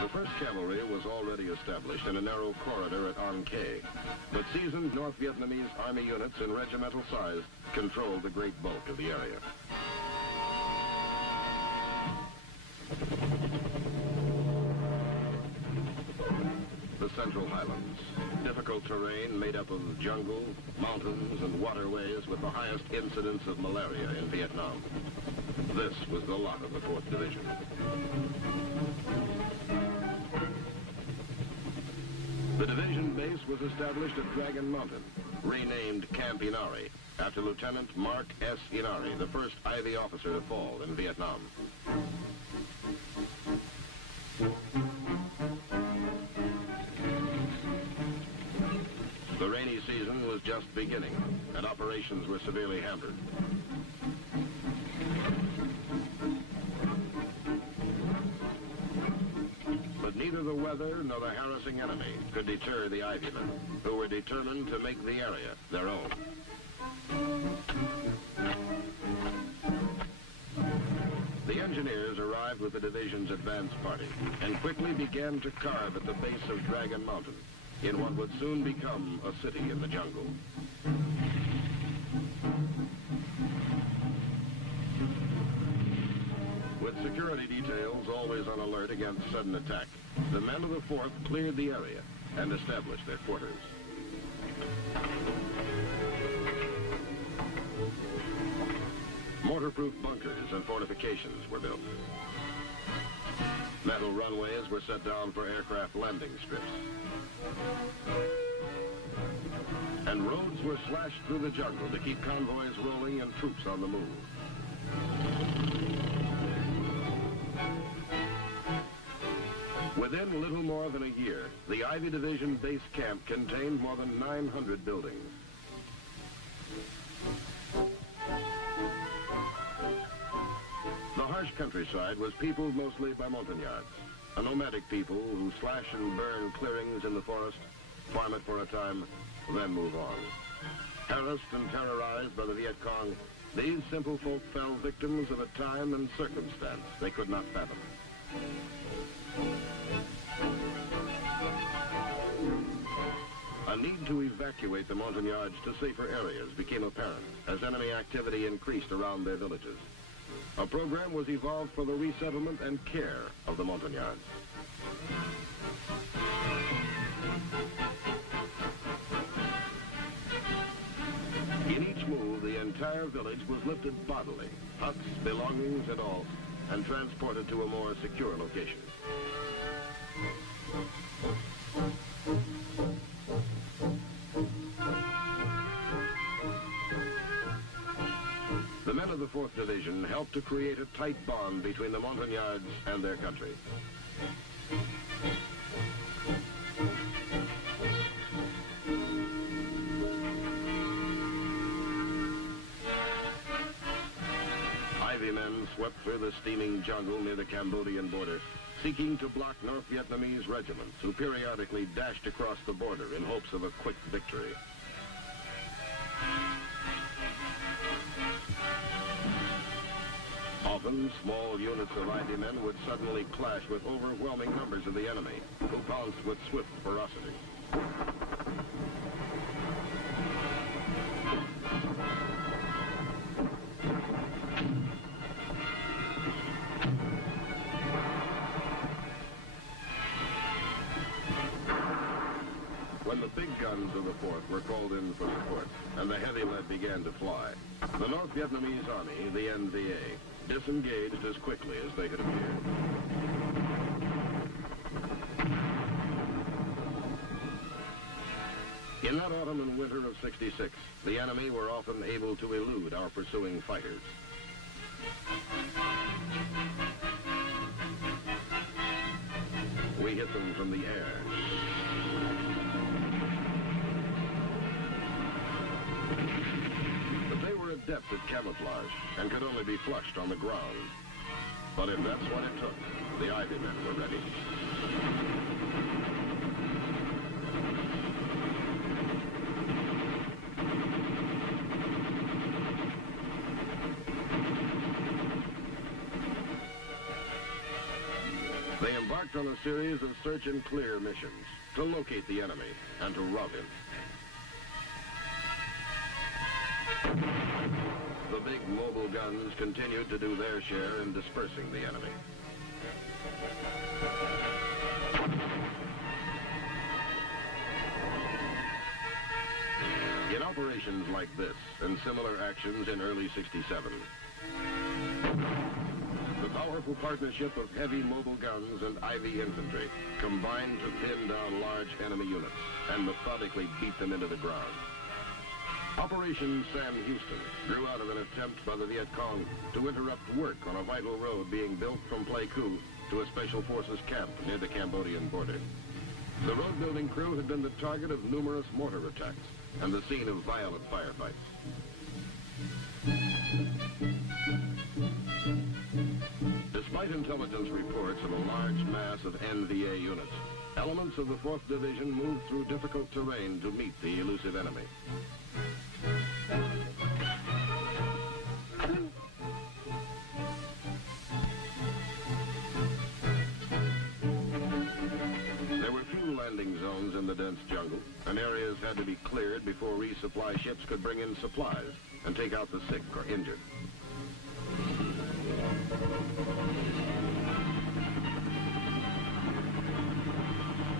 The 1st Cavalry was already established in a narrow corridor at An Khe, but seasoned North Vietnamese Army units in regimental size controlled the great bulk of the area. The Central Highlands, difficult terrain made up of jungle, mountains, and waterways with the highest incidence of malaria in Vietnam. This was the lot of the 4th Division. The division base was established at Dragon Mountain, renamed Camp Inari, after Lieutenant Mark S. Inari, the first Ivy officer to fall in Vietnam. The rainy season was just beginning, and operations were severely hampered. But neither the weather nor the harassing enemy could deter the Ivymen, who were determined to make the area their own. The engineers arrived with the division's advance party and quickly began to carve at the base of Dragon Mountain in what would soon become a city in the jungle. With security details always on alert against sudden attack, the men of the 4th cleared the area and established their quarters. Mortar-proof bunkers and fortifications were built. Metal runways were set down for aircraft landing strips. And roads were slashed through the jungle to keep convoys rolling and troops on the move. Within little more than a year, the Ivy Division base camp contained more than 900 buildings. The harsh countryside was peopled mostly by Montagnards, a nomadic people who slash and burn clearings in the forest, farm it for a time, then move on. Harassed and terrorized by the Viet Cong, these simple folk fell victims of a time and circumstance they could not fathom. A need to evacuate the Montagnards to safer areas became apparent as enemy activity increased around their villages. A program was evolved for the resettlement and care of the Montagnards. In each move, the entire village was lifted bodily, huts, belongings, and all, and transported to a more secure location. The men of the 4th Division helped to create a tight bond between the Montagnards and their country. Ivy men swept through the steaming jungle near the Cambodian border, seeking to block North Vietnamese regiments who periodically dashed across the border in hopes of a quick victory. Often, small units of Ivy men would suddenly clash with overwhelming numbers of the enemy, who pounced with swift ferocity. When the big guns of the 4th were called in for support, and the heavy lead began to fly, the North Vietnamese Army, the NVA, disengaged as quickly as they had appeared. In that autumn and winter of '66, the enemy were often able to elude our pursuing fighters. We hit them from the air. But they were adept at camouflage and could only be flushed on the ground. But if that's what it took, the Ivy men were ready. They embarked embarked on a series of search and clear missions to locate the enemy and to rout him. The big mobile guns continued to do their share in dispersing the enemy. In operations like this and similar actions in early '67, the powerful partnership of heavy mobile guns and IV infantry combined to pin down large enemy units and methodically beat them into the ground. Operation Sam Houston grew out of an attempt by the Viet Cong to interrupt work on a vital road being built from Pleiku to a Special Forces camp near the Cambodian border. The road-building crew had been the target of numerous mortar attacks and the scene of violent firefights. Despite intelligence reports of a large mass of NVA units, elements of the 4th Division moved through difficult terrain to meet the elusive enemy. There were few landing zones in the dense jungle, and areas had to be cleared before resupply ships could bring in supplies and take out the sick or injured.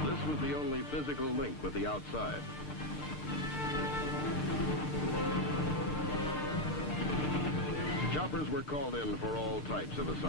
This was the only physical link with the outside. Choppers were called in for all types of assignments.